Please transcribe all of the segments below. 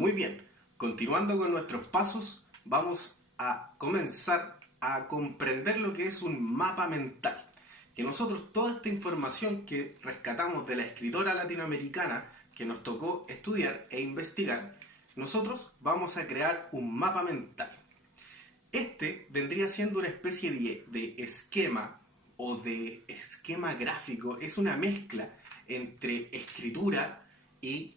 Muy bien, continuando con nuestros pasos, vamos a comenzar a comprender lo que es un mapa mental. Que nosotros toda esta información que rescatamos de la escritora latinoamericana que nos tocó estudiar e investigar, nosotros vamos a crear un mapa mental. Este vendría siendo una especie de esquema o de esquema gráfico, es una mezcla entre escritura y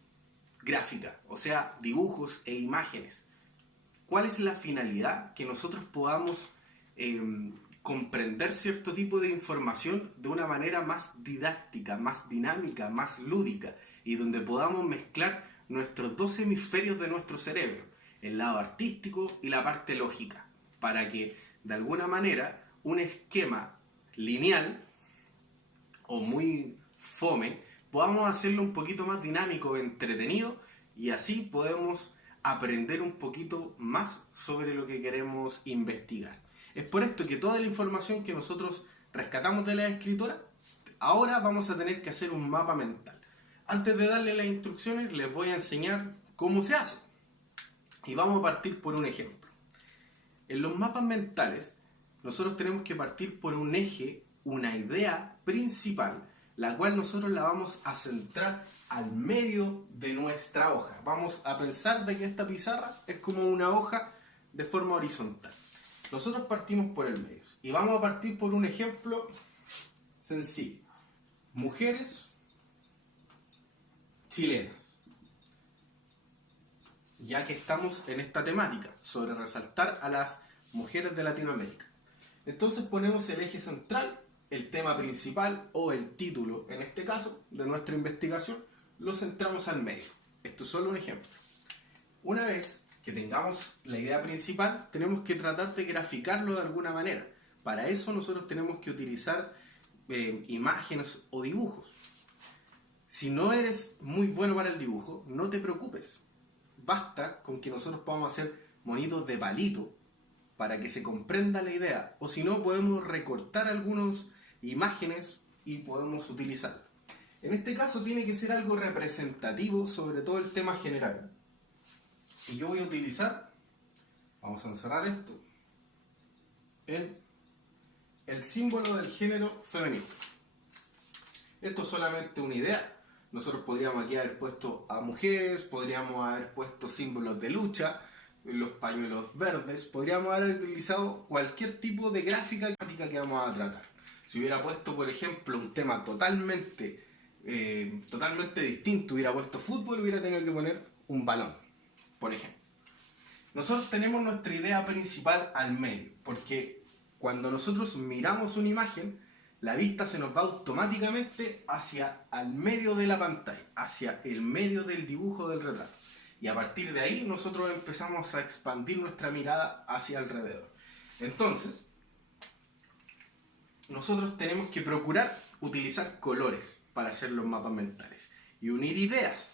gráfica, o sea, dibujos e imágenes. ¿Cuál es la finalidad? Que nosotros podamos comprender cierto tipo de información de una manera más didáctica, más dinámica, más lúdica, y donde podamos mezclar nuestros dos hemisferios de nuestro cerebro, el lado artístico y la parte lógica, para que de alguna manera un esquema lineal o muy fome podamos hacerlo un poquito más dinámico, entretenido, y así podemos aprender un poquito más sobre lo que queremos investigar. Es por esto que toda la información que nosotros rescatamos de la escritora, ahora vamos a tener que hacer un mapa mental. Antes de darle las instrucciones, les voy a enseñar cómo se hace. Y vamos a partir por un ejemplo. En los mapas mentales, nosotros tenemos que partir por un eje, una idea principal, la cual nosotros la vamos a centrar al medio de nuestra hoja. Vamos a pensar de que esta pizarra es como una hoja de forma horizontal. Nosotros partimos por el medio y vamos a partir por un ejemplo sencillo. Mujeres chilenas. Ya que estamos en esta temática sobre resaltar a las mujeres de Latinoamérica. Entonces ponemos el eje central, el tema principal o el título, en este caso, de nuestra investigación, lo centramos al medio. Esto es solo un ejemplo. Una vez que tengamos la idea principal, tenemos que tratar de graficarlo de alguna manera. Para eso nosotros tenemos que utilizar imágenes o dibujos. Si no eres muy bueno para el dibujo, no te preocupes. Basta con que nosotros podamos hacer monitos de palito para que se comprenda la idea. O si no, podemos recortar algunas imágenes y podemos utilizarlo. En este caso tiene que ser algo representativo sobre todo el tema general. Y yo voy a utilizar, vamos a encerrar esto, el símbolo del género femenino. Esto es solamente una idea. Nosotros podríamos aquí haber puesto a mujeres, podríamos haber puesto símbolos de lucha, los pañuelos verdes, podríamos haber utilizado cualquier tipo de gráfica que vamos a tratar. Si hubiera puesto, por ejemplo, un tema totalmente distinto, hubiera puesto fútbol, hubiera tenido que poner un balón, por ejemplo. Nosotros tenemos nuestra idea principal al medio, porque cuando nosotros miramos una imagen, la vista se nos va automáticamente hacia el medio de la pantalla, hacia el medio del dibujo del retrato. Y a partir de ahí nosotros empezamos a expandir nuestra mirada hacia alrededor. Entonces, nosotros tenemos que procurar utilizar colores para hacer los mapas mentales y unir ideas.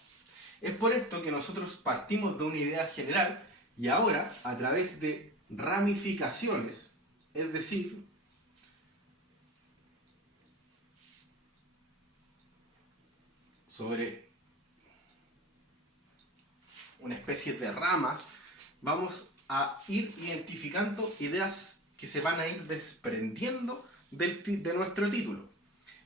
Es por esto que nosotros partimos de una idea general y ahora, a través de ramificaciones, es decir, sobre una especie de ramas, vamos a ir identificando ideas que se van a ir desprendiendo de nuestro título.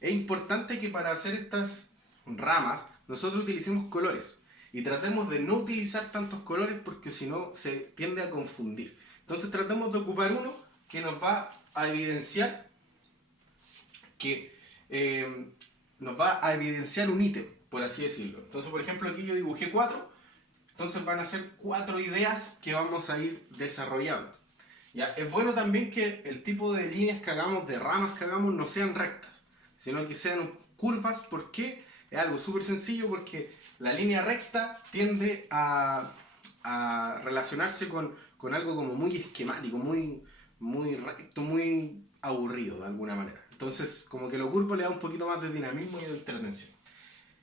Es importante que para hacer estas ramas nosotros utilicemos colores y tratemos de no utilizar tantos colores porque si no se tiende a confundir. Entonces tratemos de ocupar uno que nos va a evidenciar un ítem, por así decirlo. Entonces, por ejemplo, aquí yo dibujé 4. Entonces van a ser 4 ideas que vamos a ir desarrollando. ¿Ya? Es bueno también que el tipo de líneas que hagamos, de ramas que hagamos, no sean rectas, sino que sean curvas. ¿Por qué? Es algo súper sencillo, porque la línea recta tiende a relacionarse con algo como muy esquemático, muy recto, muy aburrido de alguna manera. Entonces, como que lo curvo le da un poquito más de dinamismo y de entretención.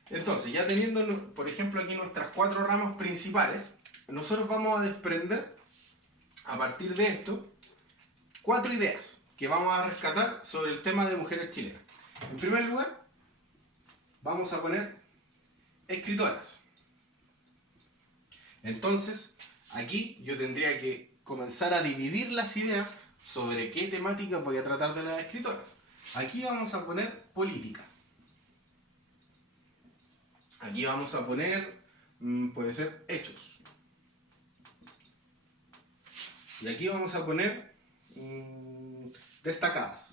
Entonces, ya teniendo, por ejemplo, aquí nuestras 4 ramas principales, nosotros vamos a desprender, a partir de esto, 4 ideas que vamos a rescatar sobre el tema de mujeres chilenas. En primer lugar, vamos a poner escritoras. Entonces, aquí yo tendría que comenzar a dividir las ideas sobre qué temática voy a tratar de las escritoras. Aquí vamos a poner política. Aquí vamos a poner, puede ser, hechos. Y aquí vamos a poner destacadas.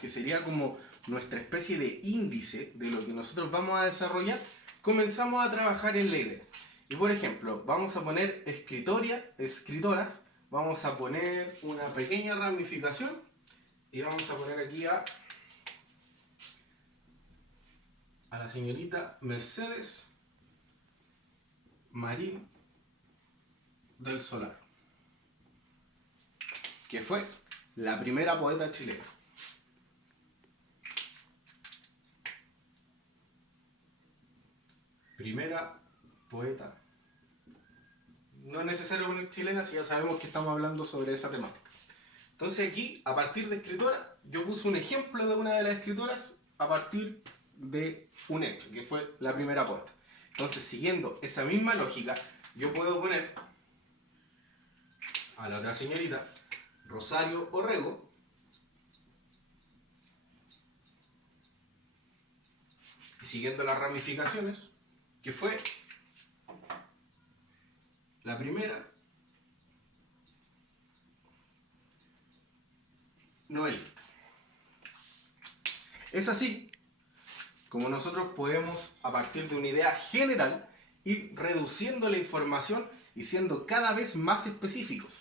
Que sería como nuestra especie de índice de lo que nosotros vamos a desarrollar. Comenzamos a trabajar en la idea. Y por ejemplo, vamos a poner escritoras, vamos a poner una pequeña ramificación y vamos a poner aquí a la señorita Mercedes Marín del Solar, que fue la primera poeta chilena. Primera poeta. No es necesario poner chilena si ya sabemos que estamos hablando sobre esa temática. Entonces aquí, a partir de escritora, yo puse un ejemplo de una de las escritoras a partir de un hecho, que fue la primera poeta. Entonces, siguiendo esa misma lógica, yo puedo poner a la otra señorita, Rosario Orrego, y siguiendo las ramificaciones, que fue la primera novelista. Es así como nosotros podemos, a partir de una idea general, ir reduciendo la información y siendo cada vez más específicos.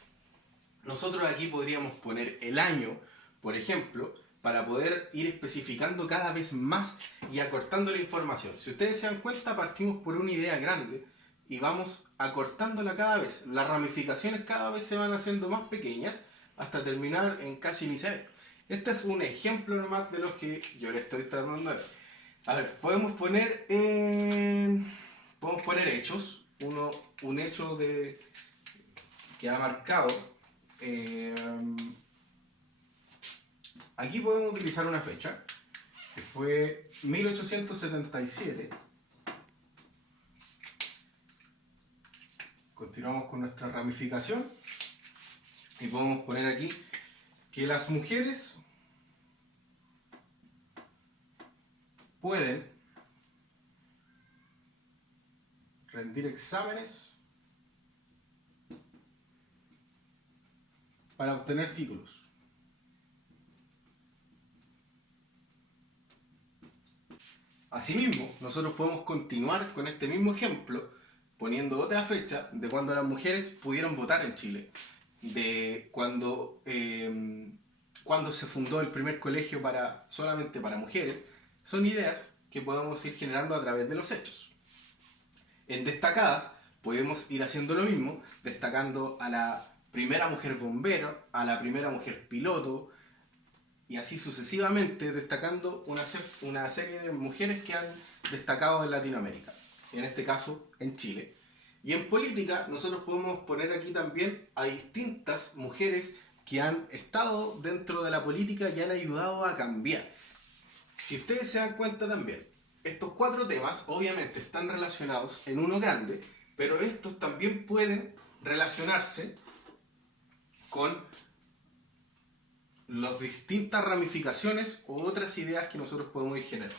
Nosotros aquí podríamos poner el año, por ejemplo, para poder ir especificando cada vez más y acortando la información. Si ustedes se dan cuenta, partimos por una idea grande y vamos acortándola cada vez. Las ramificaciones cada vez se van haciendo más pequeñas hasta terminar en casi ni se ve. Este es un ejemplo nomás de los que yo le estoy tratando de ver. A ver, podemos poner hechos. Un hecho que ha marcado. Aquí podemos utilizar una fecha, que fue 1877. Continuamos con nuestra ramificación y podemos poner aquí que las mujeres pueden rendir exámenes para obtener títulos. Asimismo, nosotros podemos continuar con este mismo ejemplo poniendo otra fecha de cuando las mujeres pudieron votar en Chile, de cuando se fundó el primer colegio solamente para mujeres. Son ideas que podemos ir generando a través de los hechos. En destacadas podemos ir haciendo lo mismo, destacando a la primera mujer bombero, a la primera mujer piloto, y así sucesivamente, destacando una serie de mujeres que han destacado en Latinoamérica, en este caso en Chile. Y en política nosotros podemos poner aquí también a distintas mujeres que han estado dentro de la política y han ayudado a cambiar. Si ustedes se dan cuenta también, estos 4 temas obviamente están relacionados en uno grande, pero estos también pueden relacionarse con las distintas ramificaciones o otras ideas que nosotros podemos ir generando.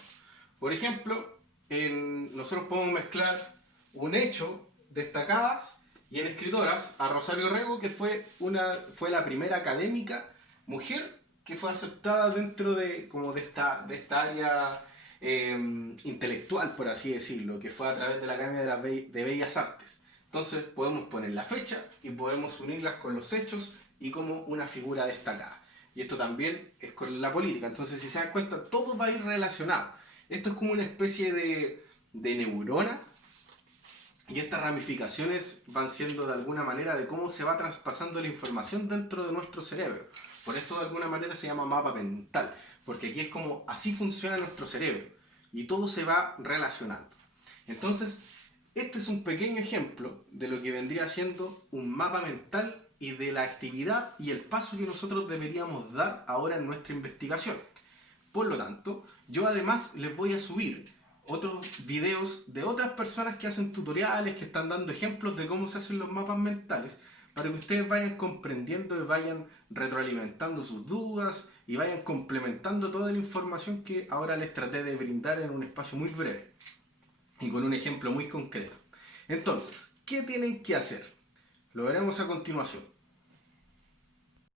Por ejemplo, nosotros podemos mezclar un hecho, destacadas, y en escritoras a Rosario Orrego, que fue la primera académica mujer que fue aceptada dentro de esta área intelectual, por así decirlo, que fue a través de la Academia de Bellas Artes. Entonces podemos poner la fecha y podemos unirlas con los hechos y como una figura destacada. Y esto también es con la política. Entonces, si se dan cuenta, todo va a ir relacionado. Esto es como una especie de neurona, y estas ramificaciones van siendo de alguna manera de cómo se va traspasando la información dentro de nuestro cerebro. Por eso de alguna manera se llama mapa mental, porque aquí es como así funciona nuestro cerebro y todo se va relacionando. Entonces, este es un pequeño ejemplo de lo que vendría siendo un mapa mental y de la actividad y el paso que nosotros deberíamos dar ahora en nuestra investigación. Por lo tanto, yo además les voy a subir otros videos de otras personas que hacen tutoriales, que están dando ejemplos de cómo se hacen los mapas mentales, para que ustedes vayan comprendiendo y vayan retroalimentando sus dudas y vayan complementando toda la información que ahora les traté de brindar en un espacio muy breve y con un ejemplo muy concreto. Entonces, ¿qué tienen que hacer? Lo veremos a continuación.